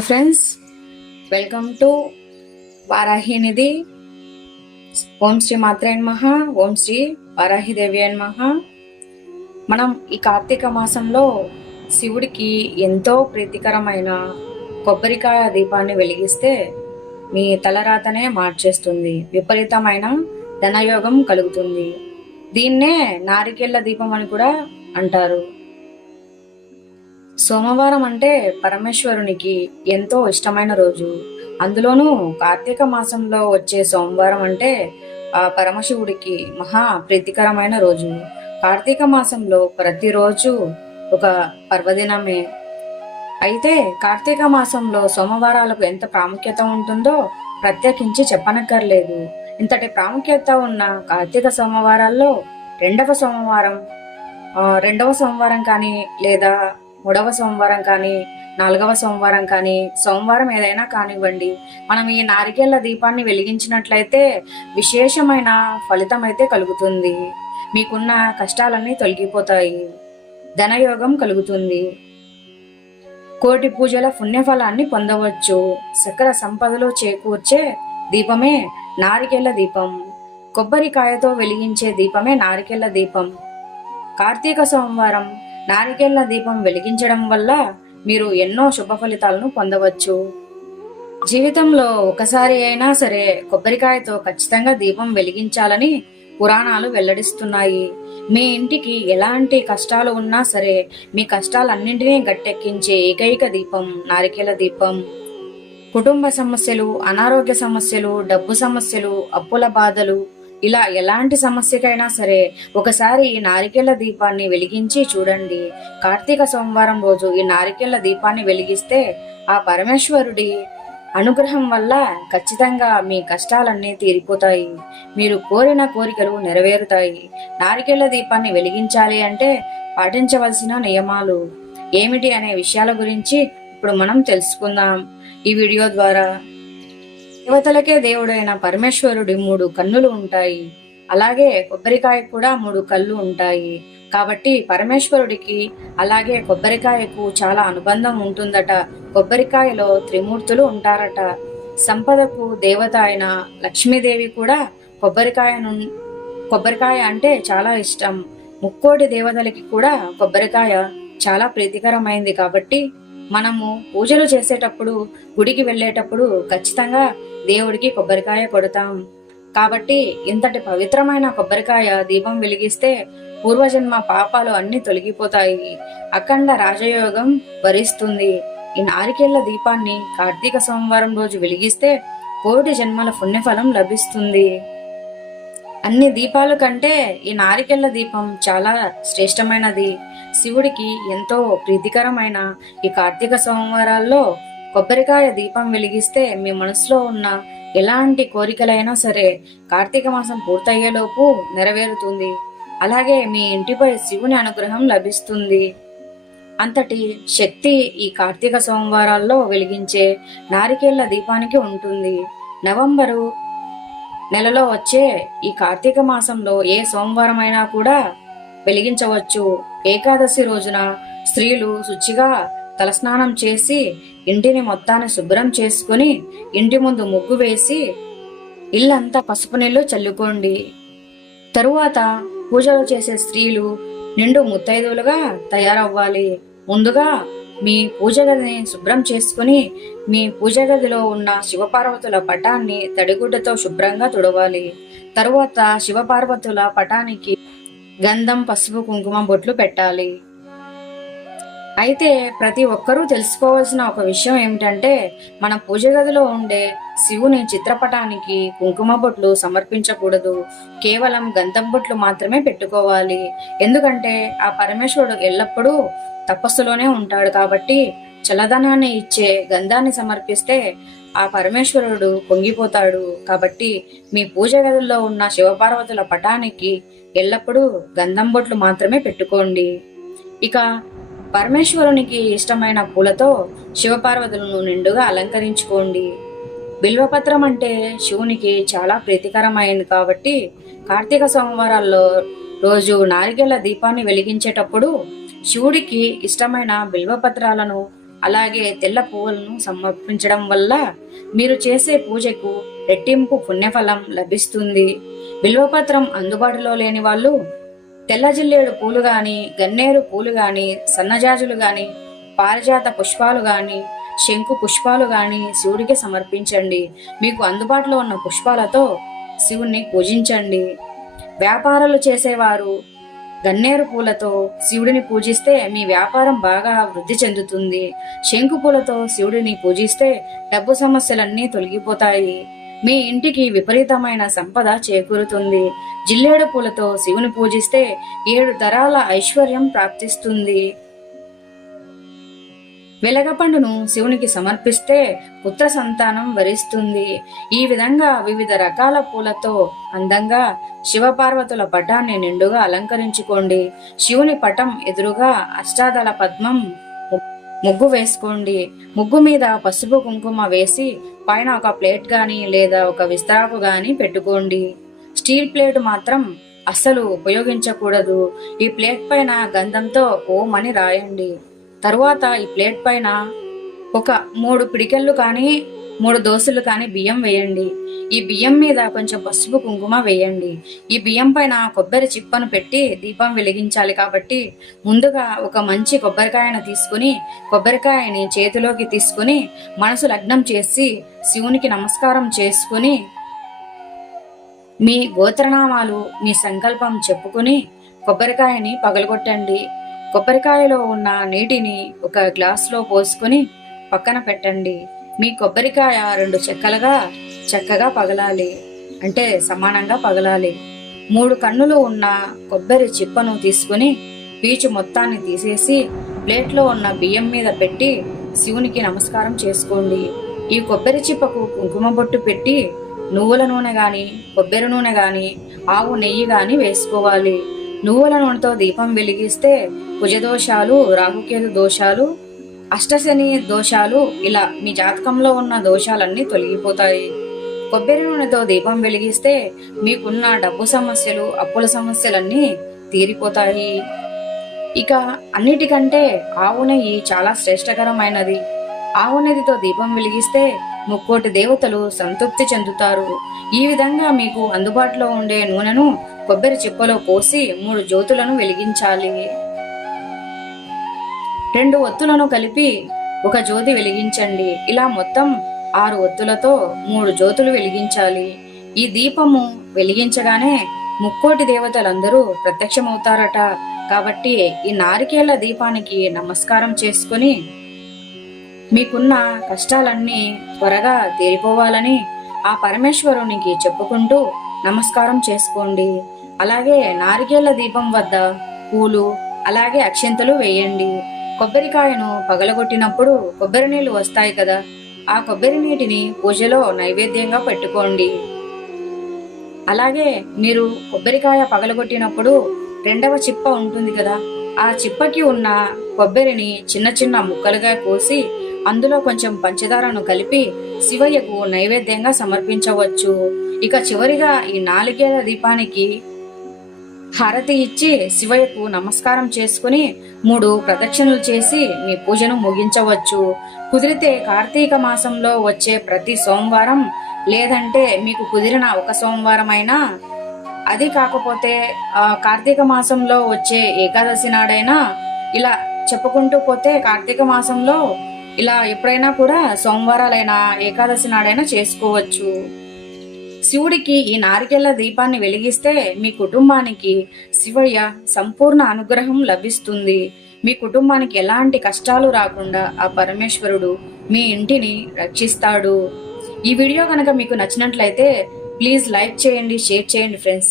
Hi friends welcome to Varahinidhi ఓం శ్రీ మాత్రే మహా ఓం శ్రీ వారాహిదేవి మహా మనం ఈ కార్తీక మాసంలో శివుడికి ఎంతో ప్రీతికరమైన కొబ్బరికాయ దీపాన్ని వెలిగిస్తే మీ తలరాతనే మార్చేస్తుంది. విపరీతమైన ధనయోగం కలుగుతుంది. దీన్నే నారికేళ్ళ దీపం అని కూడా అంటారు. సోమవారం అంటే పరమేశ్వరునికి ఎంతో ఇష్టమైన రోజు. అందులోనూ కార్తీక మాసంలో వచ్చే సోమవారం అంటే ఆ పరమశివుడికి మహా ప్రీతికరమైన రోజు. కార్తీక మాసంలో ప్రతిరోజు ఒక పర్వదినమే. అయితే కార్తీక మాసంలో సోమవారాలకు ఎంత ప్రాముఖ్యత ఉంటుందో ప్రత్యేకించి చెప్పనక్కర్లేదు. ఇంతటి ప్రాముఖ్యత ఉన్న కార్తీక సోమవారాల్లో రెండవ సోమవారం రెండవ సోమవారం కానీ లేదా మూడవ సోమవారం కానీ నాలుగవ సోమవారం కానీ సోమవారం ఏదైనా కానివ్వండి మనం ఈ నారికేళ్ళ దీపాన్ని వెలిగించినట్లయితే విశేషమైన ఫలితం అయితే కలుగుతుంది. మీకున్న కష్టాలన్నీ తొలగిపోతాయి. ధనయోగం కలుగుతుంది. కోటి పూజల పుణ్యఫలాన్ని పొందవచ్చు. సకల సంపదలు చేకూర్చే దీపమే నారికేళ్ళ దీపం. కొబ్బరికాయతో వెలిగించే దీపమే నారికేళ్ళ దీపం. కార్తీక సోమవారం నారికేళ్ళ దీపం వెలిగించడం వల్ల మీరు ఎన్నో శుభ ఫలితాలను పొందవచ్చు. జీవితంలో ఒకసారి అయినా సరే కొబ్బరికాయతో ఖచ్చితంగా దీపం వెలిగించాలని పురాణాలు వెల్లడిస్తున్నాయి. మీ ఇంటికి ఎలాంటి కష్టాలు ఉన్నా సరే మీ కష్టాలన్నింటినీ గట్టెక్కించే ఏకైక దీపం నారికేల దీపం. కుటుంబ సమస్యలు అనారోగ్య సమస్యలు డబ్బు సమస్యలు అప్పుల బాధలు ఇలా ఎలాంటి సమస్యకైనా సరే ఒకసారి ఈ నారికేళ్ళ దీపాన్ని వెలిగించి చూడండి. కార్తీక సోమవారం రోజు ఈ నారికేళ్ళ దీపాన్ని వెలిగిస్తే ఆ పరమేశ్వరుడి అనుగ్రహం వల్ల ఖచ్చితంగా మీ కష్టాలన్నీ తీరిపోతాయి. మీరు కోరిన కోరికలు నెరవేరుతాయి. నారికేళ్ళ దీపాన్ని వెలిగించాలి అంటే పాటించవలసిన నియమాలు ఏమిటి అనే విషయాల గురించి ఇప్పుడు మనం తెలుసుకుందాం. ఈ వీడియో ద్వారా దేవతలకే దేవుడైన పరమేశ్వరుడి మూడు కన్నులు ఉంటాయి. అలాగే కొబ్బరికాయ కూడా మూడు కళ్ళు ఉంటాయి. కాబట్టి పరమేశ్వరుడికి అలాగే కొబ్బరికాయకు చాలా అనుబంధం ఉంటుందట. కొబ్బరికాయలో త్రిమూర్తులు ఉంటారట. సంపదకు దేవత అయిన లక్ష్మీదేవి కూడా కొబ్బరికాయను కొబ్బరికాయ అంటే చాలా ఇష్టం. ముక్కోటి దేవతలకి కూడా కొబ్బరికాయ చాలా ప్రీతికరమైంది కాబట్టి మనము పూజలు చేసేటప్పుడు గుడికి వెళ్ళేటప్పుడు ఖచ్చితంగా దేవుడికి కొబ్బరికాయ కొడతాం. కాబట్టి ఇంతటి పవిత్రమైన కొబ్బరికాయ దీపం వెలిగిస్తే పూర్వజన్మ పాపాలు అన్ని తొలగిపోతాయి. అఖండ రాజయోగం వరిస్తుంది. ఈ నారికేళ్ళ దీపాన్ని కార్తీక సోమవారం రోజు వెలిగిస్తే కోటి జన్మల పుణ్యఫలం లభిస్తుంది. అన్ని దీపాలు కంటే ఈ నారికెళ్ళ దీపం చాలా శ్రేష్టమైనది. శివుడికి ఎంతో ప్రీతికరమైన ఈ కార్తీక సోమవారాల్లో కొబ్బరికాయ దీపం వెలిగిస్తే మీ మనసులో ఉన్న ఎలాంటి కోరికలైనా సరే కార్తీక మాసం పూర్తయ్యేలోపు నెరవేరుతుంది. అలాగే మీ ఇంటిపై శివుని అనుగ్రహం లభిస్తుంది. అంతటి శక్తి ఈ కార్తీక సోమవారాల్లో వెలిగించే నారికేళ్ళ దీపానికి ఉంటుంది. నవంబరు నెలలో వచ్చే ఈ కార్తీక మాసంలో ఏ సోమవారం అయినా కూడా వెలిగించవచ్చు. ఏకాదశి రోజున స్త్రీలు శుచిగా తలస్నానం చేసి ఇంటిని మొత్తాన్ని శుభ్రం చేసుకుని ఇంటి ముందు ముగ్గు వేసి ఇల్లంతా పసుపు నీళ్ళు చల్లుకోండి. తరువాత పూజలు చేసే స్త్రీలు నిండు ముత్తైదులుగా తయారవ్వాలి. ముందుగా మీ పూజ గదిని శుభ్రం చేసుకుని మీ పూజ గదిలో ఉన్న శివపార్వతుల పటాన్ని తడిగుడ్డతో శుభ్రంగా తుడవాలి. తరువాత శివపార్వతుల పటానికి గంధం పసుపు కుంకుమ బొట్లు పెట్టాలి. అయితే ప్రతి ఒక్కరూ తెలుసుకోవాల్సిన ఒక విషయం ఏమిటంటే మన పూజ గదిలో ఉండే శివుని చిత్రపటానికి కుంకుమ బొట్లు సమర్పించకూడదు. కేవలం గంధం బొట్లు మాత్రమే పెట్టుకోవాలి. ఎందుకంటే ఆ పరమేశ్వరుడు ఎల్లప్పుడూ తపస్సులోనే ఉంటాడు కాబట్టి చల్లదనాన్ని ఇచ్చే గంధాన్ని సమర్పిస్తే ఆ పరమేశ్వరుడు పొంగిపోతాడు. కాబట్టి మీ పూజ గదుల్లో ఉన్న శివపార్వతుల పటానికి ఎల్లప్పుడూ గంధం బొట్లు మాత్రమే పెట్టుకోండి. ఇక పరమేశ్వరునికి ఇష్టమైన పూలతో శివపార్వతులను నిండుగా అలంకరించుకోండి. బిల్వపత్రం అంటే శివునికి చాలా ప్రీతికరమైనది కాబట్టి కార్తీక సోమవారాల్లో రోజు నారికేళ్ళ దీపాన్ని వెలిగించేటప్పుడు శివుడికి ఇష్టమైన బిల్వపత్రాలను అలాగే తెల్ల పువ్వులను సమర్పించడం వల్ల మీరు చేసే పూజకు రెట్టింపు పుణ్యఫలం లభిస్తుంది. బిల్వపత్రం అందుబాటులో లేని వాళ్ళు తెల్ల జిల్లేడు పూలు గాని గన్నేరు పూలు గాని సన్నజాజులు గాని పారిజాత పుష్పాలు గాని శంకు పుష్పాలు గాని శివుడికి సమర్పించండి. మీకు అందుబాటులో ఉన్న పుష్పాలతో శివుణ్ణి పూజించండి. వ్యాపారాలు చేసేవారు గన్నేరు పూలతో శివుడిని పూజిస్తే మీ వ్యాపారం బాగా వృద్ధి చెందుతుంది. శంకు పూలతో శివుడిని పూజిస్తే డబ్బు సమస్యలన్నీ తొలగిపోతాయి. మీ ఇంటికి విపరీతమైన సంపద చేకూరుతుంది. జిల్లేడు పూలతో శివుని పూజిస్తే ఏడు తరాల ఐశ్వర్యం ప్రాప్తిస్తుంది. వెలగపండును శివునికి సమర్పిస్తే పుత్ర సంతానం వరిస్తుంది. ఈ విధంగా వివిధ రకాల పూలతో అందంగా శివపార్వతుల పటాన్ని నిండుగా అలంకరించుకోండి. శివుని పటం ఎదురుగా అష్టాదళ పద్మం ముగ్గు వేసుకోండి. ముగ్గు మీద పసుపు కుంకుమ వేసి పైన ఒక ప్లేట్ గాని లేదా ఒక విస్తరాకు గాని పెట్టుకోండి. స్టీల్ ప్లేట్ మాత్రం అస్సలు ఉపయోగించకూడదు. ఈ ప్లేట్ పైన గంధంతో ఓం అని రాయండి. తరువాత ఈ ప్లేట్ పైన ఒక మూడు పిడికెళ్ళు కానీ మూడు దోశలు కానీ బియ్యం వేయండి. ఈ బియ్యం మీద కొంచెం పసుపు కుంకుమ వేయండి. ఈ బియ్యం పైన కొబ్బరి చిప్పను పెట్టి దీపం వెలిగించాలి కాబట్టి ముందుగా ఒక మంచి కొబ్బరికాయను తీసుకుని కొబ్బరికాయని చేతిలోకి తీసుకుని మనసు లగ్నం చేసి శివునికి నమస్కారం చేసుకుని మీ గోత్రనామాలు మీ సంకల్పం చెప్పుకుని కొబ్బరికాయని పగలగొట్టండి. కొబ్బరికాయలో ఉన్న నీటిని ఒక గ్లాసులో పోసుకొని పక్కన పెట్టండి. మీ కొబ్బరికాయ రెండు చెక్కలుగా చక్కగా పగలాలి. అంటే సమానంగా పగలాలి. మూడు కన్నులు ఉన్న కొబ్బరి చిప్పను తీసుకుని పీచు మొత్తాన్ని తీసేసి ప్లేట్లో ఉన్న బియ్యం మీద పెట్టి శివునికి నమస్కారం చేసుకోండి. ఈ కొబ్బరి చిప్పకు కుంకుమ బొట్టు పెట్టి నువ్వుల నూనె కానీ కొబ్బరి నూనె కానీ ఆవు నెయ్యి కానీ వేసుకోవాలి. నువ్వుల నూనెతో దీపం వెలిగిస్తే కుజదోషాలు రాహుకేతు దోషాలు అష్టశని దోషాలు ఇలా మీ జాతకంలో ఉన్న దోషాలన్నీ తొలగిపోతాయి. కొబ్బరి నూనెతో దీపం వెలిగిస్తే మీకున్న డబ్బు సమస్యలు అప్పుల సమస్యలన్నీ తీరిపోతాయి. ఇక అన్నిటికంటే ఆవు నెయ్యి చాలా శ్రేష్టకరమైనది. ఆవు నెయ్యితో దీపం వెలిగిస్తే ముక్కోటి దేవతలు సంతృప్తి చెందుతారు. ఈ విధంగా మీకు అందుబాటులో ఉండే నూనెను కొబ్బరి చిప్పలో పోసి మూడు జ్యోతులను వెలిగించాలి. రెండు ఒత్తులను కలిపి ఒక జ్యోతి వెలిగించండి. ఇలా మొత్తం ఆరు ఒత్తులతో మూడు జ్యోతులు వెలిగించాలి. ఈ దీపము వెలిగించగానే ముక్కోటి దేవతలందరూ ప్రత్యక్షమవుతారట. కాబట్టి ఈ నారికేళ్ళ దీపానికి నమస్కారం చేసుకుని మీకున్న కష్టాలన్నీ త్వరగా తీరిపోవాలని ఆ పరమేశ్వరునికి చెప్పుకుంటూ నమస్కారం చేసుకోండి. అలాగే నారికేళ్ళ దీపం వద్ద పూలు అలాగే అక్షంతలు వేయండి. కొబ్బరికాయను పగలగొట్టినప్పుడు కొబ్బరి నీళ్ళు వస్తాయి కదా ఆ కొబ్బరి నీటిని పూజలో నైవేద్యంగా పెట్టుకోండి. అలాగే మీరు కొబ్బరికాయ పగలగొట్టినప్పుడు రెండవ చిప్ప ఉంటుంది కదా ఆ చిప్పకి ఉన్న కొబ్బరిని చిన్న చిన్న ముక్కలుగా కోసి అందులో కొంచెం పంచదారను కలిపి శివయ్యకు నైవేద్యంగా సమర్పించవచ్చు. ఇక చివరిగా ఈ నాలుగేళ్ళ దీపానికి హారతి ఇచ్చి శివయ్యకు నమస్కారం చేసుకుని మూడు ప్రదక్షిణలు చేసి మీ పూజను ముగించవచ్చు. కుదిరితే కార్తీక మాసంలో వచ్చే ప్రతి సోమవారం లేదంటే మీకు కుదిరిన ఒక సోమవారం అయినా అది కాకపోతే కార్తీక మాసంలో వచ్చే ఏకాదశి నాడైనా ఇలా చెప్పుకుంటూ పోతే కార్తీక మాసంలో ఇలా ఎప్పుడైనా కూడా సోమవారాలైనా ఏకాదశి నాడైనా చేసుకోవచ్చు. శివుడికి ఈ నారికెళ్ళ దీపాన్ని వెలిగిస్తే మీ కుటుంబానికి శివయ్య సంపూర్ణ అనుగ్రహం లభిస్తుంది. మీ కుటుంబానికి ఎలాంటి కష్టాలు రాకుండా ఆ పరమేశ్వరుడు మీ ఇంటిని రక్షిస్తాడు. ఈ వీడియో కనుక మీకు నచ్చినట్లయితే ప్లీజ్ లైక్ చేయండి షేర్ చేయండి ఫ్రెండ్స్.